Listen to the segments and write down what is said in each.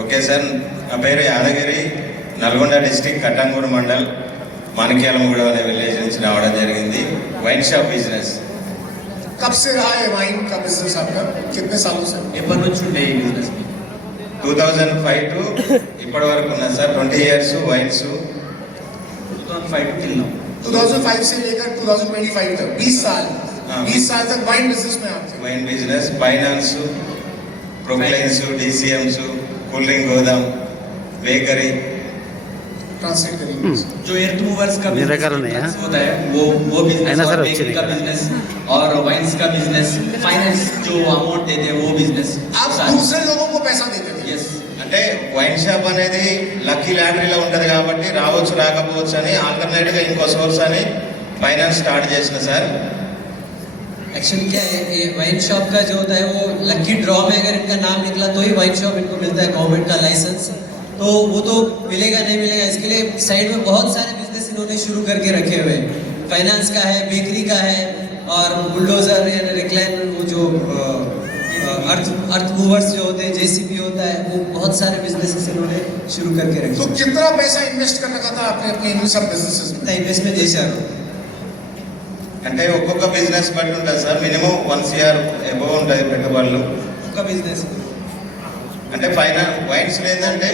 Okay sir, నా పేరు Yadagiri, Nalgonda district Kattangur mandal మాణిక్యాలగూడ అనే విలేజ్ నుంచి రావడం జరిగింది. Wine shop business. कब से रहा है वाइन का बिजनेस आपका? कितने सालों से? ఎప్పటి నుంచి ఉండే ఈ బిజినెస్ 2005 టు ఇప్పటి వరకు ఉన్నది sir. 20 years wines. 2005 till now 2005 से लेकर 2025 तक 20 साल हाँ। 20 साल तक वाइन बिजनेस में आप थे। Wine business, finance, Poclains, DCMs, cool drink గోదాం, బేకరీ. ट्रांसलेट करिए। जो एर्थ मूवर्स का मेरा बिजनेस कारण है, हाँ। होता है वो बिजनेस है ना सर, और अच्छी बेकरी का नहीं बिजनेस और वाइन्स का बिजनेस, फाइनेंस जो अमाउंट देते हैं वो बिजनेस। आप दूसरे लोगों को पैसा देते थे। यस, అంటే వైన్ షాప్ అనేది లక్కీ లాటరీలో ఉంటుంది కాబట్టి రావచ్చు రాకపోవచ్చు అని ఆల్టర్నేట్గా ఇంకో సోర్స్ అని ఫైనాన్స్ స్టార్ట్ చేసిన సార్. एक्चुअली क्या है, ये वाइन शॉप का जो होता है वो लकी ड्रॉ में अगर इनका नाम निकला तो ही वाइन शॉप इनको मिलता है, गवर्नमेंट का लाइसेंस। तो वो तो मिलेगा नहीं मिलेगा, इसके लिए साइड में बहुत सारे बिजनेस इन्होंने शुरू करके रखे हुए हैं। फाइनेंस का है, बेकरी का है, और बुलडोजर या रिक्लाइनर, वो जो अर्थ मूवर्स जो होते हैं, JCB होता है, वो बहुत सारे बिजनेसेस इन्होंने शुरू करके रखे। तो कितना पैसा इन्वेस्ट कर रखा था आपने अपने इन सब बिजनेसेस में? इन्वेस्टमेंट చేశారు అంటే ఒక్కొక్క బిజినెస్ బట్టి ఉంటుంది సార్. మినిమం 1 CR ఎబో ఉంటుంది పెట్టుబడులు. ఒక బిజినెస్ అంటే వైన్స్ ఏంటంటే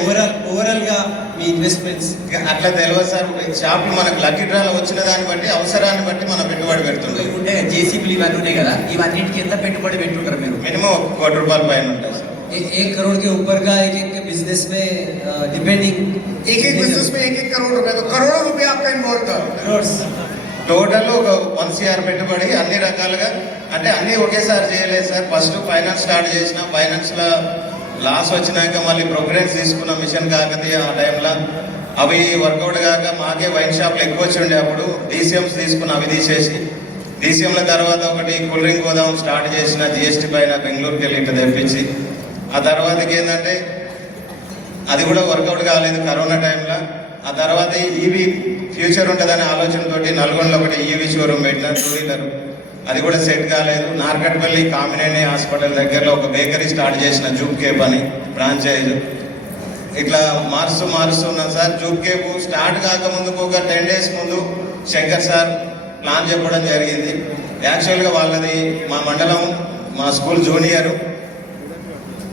ఓవరాల్ గా మీ ఇన్వెస్ట్మెంట్స్ అట్లా తెలియదు సార్. షాప్ మనకు లక్కీ డ్రాలో వచ్చిన దాన్ని బట్టి, అవసరాన్ని బట్టి మనం పెట్టుబడి పెడుతుంటాం. ఉంటే జేసీబీలు ఇవన్నీ ఉన్నాయి కదా, ఇవన్నిటికి ఎంత పెట్టుబడి పెట్టుకుంటారు మీరు? మినిమం ₹1 కోటి పైన ఉంటుంది సార్. 1 करोड़ के ऊपर का एक बिजनेस में डिपेंडिंग एक बिजनेस में 1 करोड़ रुपए, तो करोड़ों रुपए आपका इन्वॉल्व था। టోటల్ ఒక 1 CR పెట్టుబడి అన్ని రకాలుగా. అంటే అన్నీ ఒకేసారి చేయలేదు సార్. ఫస్ట్ ఫైనాన్స్ స్టార్ట్ చేసిన, ఫైనాన్స్లో లాస్ వచ్చినాక మళ్ళీ ప్రోగ్రెన్స్ తీసుకున్న మిషన్ కాకతీయ ఆ టైంలో. అవి వర్కౌట్ కాక మాకే వైన్ షాప్లు ఎక్కువ వచ్చి ఉండే అప్పుడు DCMs తీసుకున్న, అవి తీసేసి DCMల తర్వాత ఒకటి కూల్ డ్రింక్ గోదాం స్టార్ట్ చేసిన, GST పైన బెంగళూరుకి వెళ్ళి ఇట్లా తెప్పించి. ఆ తర్వాతకి ఏంటంటే అది కూడా వర్కౌట్ కాలేదు కరోనా టైంలో. ఆ తర్వాత ఈవీ ఫ్యూచర్ ఉంటుందనే ఆలోచనతోటి నల్గొండలో ఒకటి ఈవీ షోరూమ్ పెట్టిన, 2 వీలర్. అది కూడా సెట్ కాలేదు. నార్కట్పల్లి కామినేని హాస్పిటల్ దగ్గరలో ఒక బేకరీ స్టార్ట్ చేసిన, జూప్ కేప్ అని ఫ్రాంచైజ్. ఇట్లా మారుస్తూ ఉన్నాం సార్. జూప్ కేప్ స్టార్ట్ కాకముందుకు ఒక 10 days ముందు శంకర్ సార్ ప్లాన్ చెప్పడం జరిగింది. యాక్చువల్గా వాళ్ళది మా మండలం, మా స్కూల్ జూనియరు.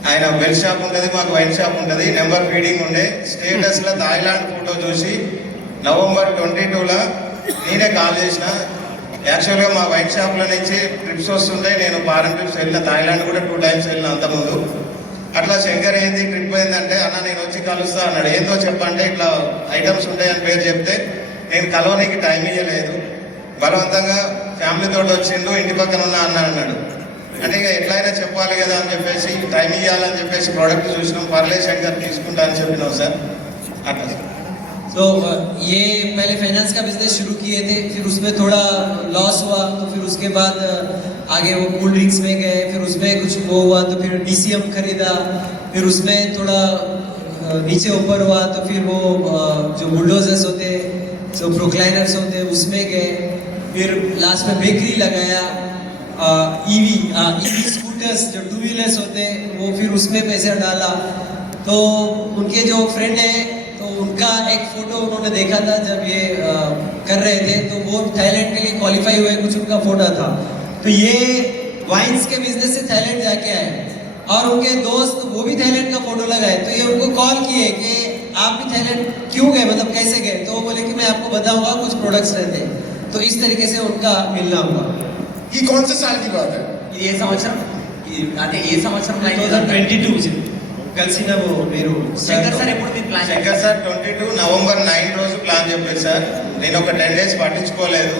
ఆయన బెల్ షాప్ ఉంటుంది, మాకు వైన్ షాప్ ఉంటుంది. నెంబర్ ఫీడింగ్ ఉండే. స్టేటస్లో థాయిలాండ్ ఫోటో చూసి November 22లో నేనే కాల్ చేసిన. యాక్చువల్గా మా వైన్ షాప్లో నుంచి ట్రిప్స్ వస్తుంటాయి. నేను ఫారెన్ ట్రిప్స్ వెళ్ళిన, థాయిలాండ్ కూడా 2 times వెళ్ళిన అంతకుముందు. అట్లా శంకర్ ఏంది ట్రిప్ అయిందంటే, అన్న నేను వచ్చి కలుస్తా అన్నాడు. ఏందో చెప్పంటే ఇట్లా ఐటమ్స్ ఉంటాయని పేరు చెప్తే నేను కలవనీకి టైం ఇవ్వలేదు. బలవంతంగా ఫ్యామిలీతో వచ్చిండు, ఇంటి పక్కన ఉన్నా అన్నాడు. అంటే ఇక ఎట్లయినా చెప్పాలి కదా అని చెప్పేసి, టైం ఇవ్వాలని చెప్పేసి ప్రోడక్ట్ చూసినాం. పర్లేదు శంకర్ తీసుకుంటా అని చెప్పినాం సార్. అట్లా तो ये पहले फाइनेंस का बिजनेस शुरू किए थे, फिर उसमें थोड़ा लॉस हुआ, तो फिर उसके बाद आगे वो कूल ड्रिंक्स में गए, फिर उसमें कुछ वो हुआ तो फिर DCM खरीदा, फिर उसमें थोड़ा नीचे ऊपर हुआ, तो फिर वो जो बुलडोजर्स होते हैं, जो प्रोक्लाइनर्स होते हैं, उसमें गए, फिर लास्ट में बेकरी लगाया, EV स्कूटर्स जो 2 व्हीलर्स होते हैं वो फिर उसमें पैसा डाला। तो उनके जो फ्रेंड है, तो उनका एक फोटो उन्होंने देखा था जब ये कर रहे थे, तो वो थाईलैंड के लिए क्वालिफाई हुए, कुछ उनका फोटो था। तो ये वाइन्स के बिजनेस से थाईलैंड जाके आए, और उनके दोस्त वो भी थाईलैंड का फोटो लगाए। तो ये उनको कॉल किए कि आप भी थाईलैंड क्यों गए, मतलब कैसे गए? तो वो बोले कि मैं आपको बताऊंगा, कुछ प्रोडक्ट्स रहते हैं। तो इस तरीके से उनका मिलना हुआ। ये कौन से साल की बात है? ఏ సంవత్సరం అంటే ఏ సంవత్సరం 2022 కలిసిన మీరు శంకర్ సార్ ఎప్పుడు మీ ప్లాన్? శంకర్ సార్ 22 November 9 రోజు ప్లాన్ చెప్పారు సార్. నేను ఒక 10 days పట్టించుకోలేదు.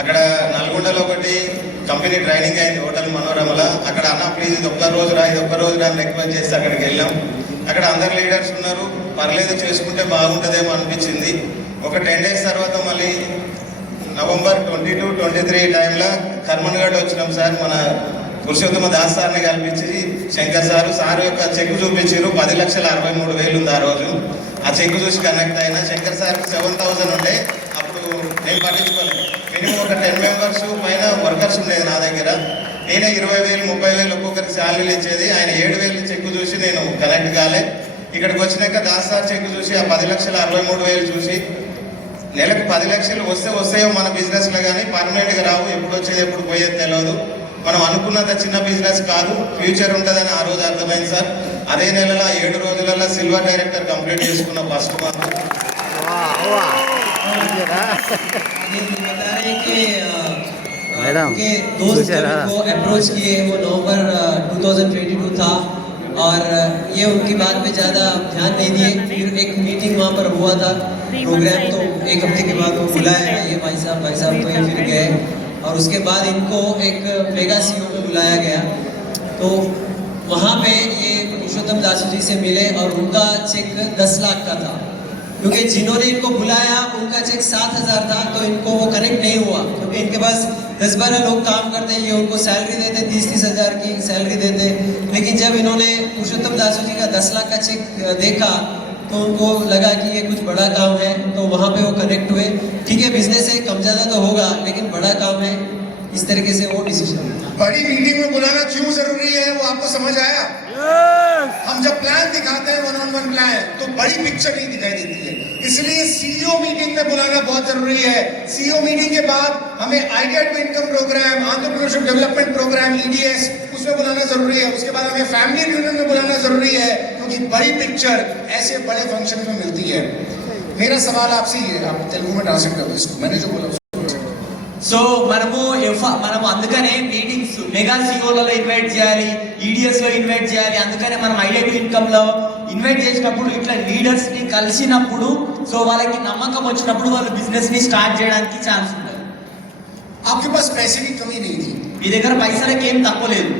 అక్కడ నల్గొండలో ఒకటి కంపెనీ ట్రైనింగ్ అయింది, హోటల్ మనోరమలో. అక్కడ అన్న ప్లీజ్ ఇది ఒక్క రోజు రా అని రిక్వెస్ట్ చేసి అక్కడికి వెళ్ళాం. అక్కడ అందరు లీడర్స్ ఉన్నారు. పర్లేదు చేసుకుంటే బాగుంటుందేమో అనిపించింది. ఒక 10 days తర్వాత మళ్ళీ November 22, 23 టైంలో కర్మన్ఘాట్ వచ్చినాం సార్. మన పురుషోత్తమ దాస్ సార్ని కల్పించి శంకర్ సార్ యొక్క చెక్ చూపించారు. 10,63,000 ఉంది ఆ రోజు. ఆ చెక్ చూసి కనెక్ట్ అయినా. శంకర్ సార్కి 7,000 ఉండే. అప్పుడు నేను పట్టించుకోలేదు. మినిమం ఒక 10 members పైన వర్కర్స్ ఉండేది నా దగ్గర. నేనే 20,000, 30,000 ఒక్కొక్కరికి శాలరీలు ఇచ్చేది. ఆయన 7,000 చెక్ చూసి నేను కనెక్ట్ కాలే. ఇక్కడికి వచ్చినాక దాస్ సార్ చెక్ చూసి ఆ 10,63,000 చూసి నెలకు 10 లక్షలు వస్తాయో మన బిజినెస్లో కానీ పర్మనెంట్గా రావు, ఎప్పుడు వచ్చేది ఎప్పుడు పోయేది తెలియదు. మనం అనుకున్నంత చిన్న బిజినెస్ కాదు, ఫ్యూచర్ ఉంటుందని ఆ రోజు అర్థమైంది సార్. అదే నెలలో 7 రోజులలో సిల్వర్ డైరెక్టర్ కంప్లీట్ చేసుకున్న ఫస్ట్ మంత్. ये बता रहे हैं कि मैडम, उनके दोस्त दूसरा। को अप्रोच किए, वो नवंबर 2022 था और ये उनकी बात पे ज़्यादा ध्यान नहीं दिए. फिर एक मीटिंग वहाँ पर हुआ था प्रोग्राम, तो एक हफ्ते के बाद वो बुलाया ये भाई साहब तो ये फिर गए और उसके बाद इनको एक मेगा सीओ में बुलाया गया. तो वहाँ पे ये पुरुषोत्तम दासू जी से मिले और उनका चेक 10 लाख का था, क्योंकि जिन्होंने इनको बुलाया उनका चेक 7,000 था, तो इनको वो कनेक्ट नहीं हुआ. क्योंकि इनके पास 10-12 लोग काम करते हैं, ये उनको सैलरी देते 30-30 हज़ार की सैलरी देते. लेकिन जब इन्होंने पुरुषोत्तम दासू जी का 10 लाख का चेक देखा तो उनको लगा कि ये कुछ बड़ा काम है, तो वहाँ पे वो कनेक्ट हुए. ठीक है, बिजनेस है, कम ज़्यादा तो होगा, लेकिन बड़ा काम है, इस तरीके से वो डिसीजन. बड़ी मीटिंग में बुलाना क्यों जरूरी है वो आपको समझ आया? हम जब प्लान दिखाते हैं 1-on-1 प्लान, तो बड़ी पिक्चर नहीं दिखाई देती है, इसलिए सीईओ मीटिंग में बुलाना बहुत जरूरी है. सीईओ मीटिंग के बाद हमें idea to income program, entrepreneurship development program EDS उसमें बुलाना जरूरी है. उसके बाद हमें फैमिली रियूनियन में बुलाना जरूरी है, क्योंकि बड़ी पिक्चर ऐसे बड़े फंक्शन में मिलती है. मेरा सवाल आपसे ये है, आप तेलुगु में ट्रांसलेट कर दो इसको, मैंने जो बोला. సో మనము అందుకనే మీటింగ్స్ మెగా సిఓలలో ఇన్వైట్ చేయాలి, ఈడిఎస్ లో ఇన్వైట్ చేయాలి. అందుకనే మనం ఐడియా టు ఇన్కమ్ లో ఇన్వైట్ చేసినప్పుడు ఇట్లా లీడర్స్ ని కలిసినప్పుడు సో వాళ్ళకి నమ్మకం వచ్చినప్పుడు వాళ్ళు బిజినెస్ ని స్టార్ట్ చేయడానికి ఛాన్స్ ఉంటుంది. आपके पास पैसे की कमी नहीं थी, మీ దగ్గర పైసలకి ఏం తక్కువ లేదు.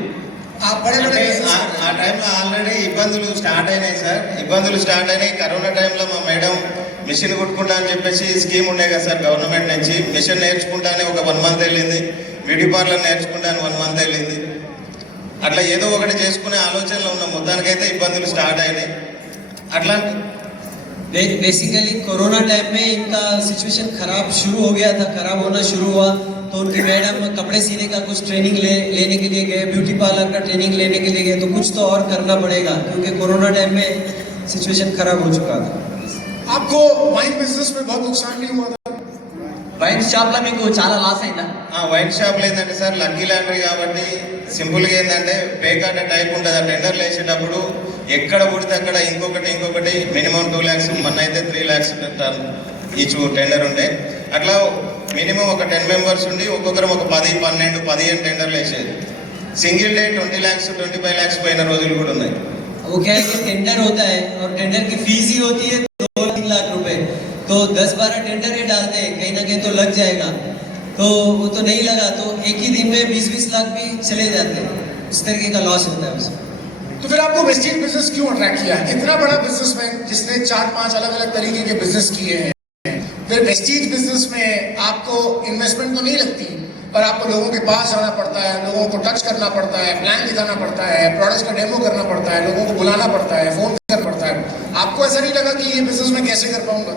आप बड़े అంటే बड़े ఆ టైంలో ఆల్రెడీ ఇబ్బందులు స్టార్ట్ అయినాయి సార్. ఇబ్బందులు స్టార్ట్ అయినాయి. కరోనా టైంలో మా మేడం మిషన్ కుట్టుకుంటా అని చెప్పేసి స్కీమ్ ఉండే కదా సార్ గవర్నమెంట్ నుంచి. మిషన్ నేర్చుకుంటానే ఒక 1 మంత్ వెళ్ళింది, బ్యూటీ పార్లర్ నేర్చుకుంటాను 1 మంత్ వెళ్ళింది. అట్లా ఏదో ఒకటి చేసుకునే ఆలోచనలో ఉన్న మొత్తానికైతే ఇబ్బందులు స్టార్ట్ అయినాయి. అట్లా बेसिकली कोरोना टाइम में इनका सिचुएशन खराब शुरू हो गया था, खराब होना शुरू हुआ, तो उनकी मैडम कपड़े सीने का कुछ ट्रेनिंग लेने के लिए गए, ब्यूटी पार्लर का ट्रेनिंग लेने के लिए गए. तो कुछ तो और करना पड़ेगा, क्योंकि कोरोना टाइम में सिचुएशन खराब हो चुका था. आपको वाइन बिजनेस में बहुत नुकसान नहीं हुआ था? వైన్ షాప్ లో మీకు చాలా లాస్ అయిందా? వైన్ షాప్లో ఏంటంటే సార్ లక్కీ లాటరీ కాబట్టి సింపుల్గా ఏంటంటే పేకాట టైప్ ఉంటుంది. ఆ టెండర్లు వేసేటప్పుడు ఎక్కడ పుడితే అక్కడ ఇంకొకటి మినిమం 2 lakhs, మొన్న అయితే 3 lakhs ఈచ్ టెండర్ ఉండే. అట్లా మినిమం ఒక 10 members ఉండి ఒక్కొక్కరు ఒక 10, 12, 15 టెండర్లు వేసేది. సింగిల్ డే 20 lakhs, 25 lakhs పోయిన రోజులు కూడా ఉన్నాయి. वो क्या है कि टेंडर होता है और टेंडर की फीस ही होती है 2-3 लाख रुपए, तो 10-12 टेंडर ही डालते हैं, कहीं ना कहीं तो लग जाएगा. तो वो तो नहीं लगा, तो एक ही दिन में 20-20 लाख भी चले जाते हैं. उस तरीके का लॉस होता है उसमें. तो फिर आपको वेस्टेज बिजनेस क्यों अट्रैक्ट किया? इतना बड़ा बिजनेसमैन जिसने 4-5 अलग-अलग तरीके के बिजनेस किए हैं, फिर वेस्टेज बिजनेस में आपको इन्वेस्टमेंट तो नहीं लगती, पर आपको लोगों के पास जाना पड़ता है, लोगों को टच करना पड़ता है, प्लान दिखाना पड़ता है, प्रोडक्ट्स का डेमो करना पड़ता है, लोगों को बुलाना पड़ता है, फोन करना पड़ता है. आपको ऐसा नहीं लगा कि ये बिजनेस मैं कैसे कर पाऊंगा?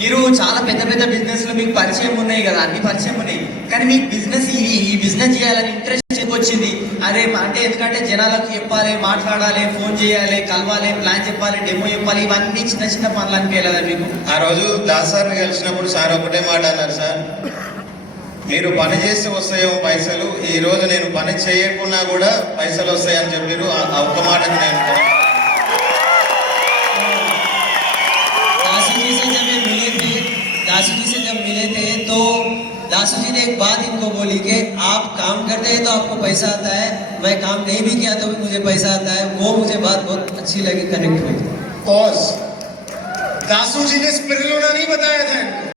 మీరు చాలా పెద్ద పెద్ద బిజినెస్ లో మీకు పరిచయం ఉన్నాయి కదా, అన్ని పరిచయం ఉన్నాయి, కానీ మీకు బిజినెస్ ఈ బిజినెస్ చేయాలని ఇంట్రెస్ట్ ఎందుకు వచ్చింది? అరే అంటే ఎందుకంటే జనాలకు చెప్పాలి, మాట్లాడాలి, ఫోన్ చేయాలి, కలవాలి, ప్లాన్ చెప్పాలి, డెమో చెప్పాలి, ఇవన్నీ చిన్న చిన్న పనులు అనిపించలేదా మీకు? ఆ రోజు దాస్ సార్ కలిసినప్పుడు సార్ ఒకటే మాట అన్నారు, సార్ మీరు పని చేస్తే వస్తాయేమో పైసలు, ఈ రోజు నేను పని చేయకున్నా కూడా పైసలు వస్తాయని చెప్పారు. ఆ ఒక్క మాటకు నేను दासू जी से जब मिले थे तो दासू जी ने एक बात इनको बोली कि आप काम करते हैं तो आपको पैसा आता है, मैं काम नहीं भी किया तो भी मुझे पैसा आता है. वो मुझे बात बहुत अच्छी लगी, कनेक्ट हुई. पॉज. दासू जी ने स्पिरुलिना नहीं बताया था इनको.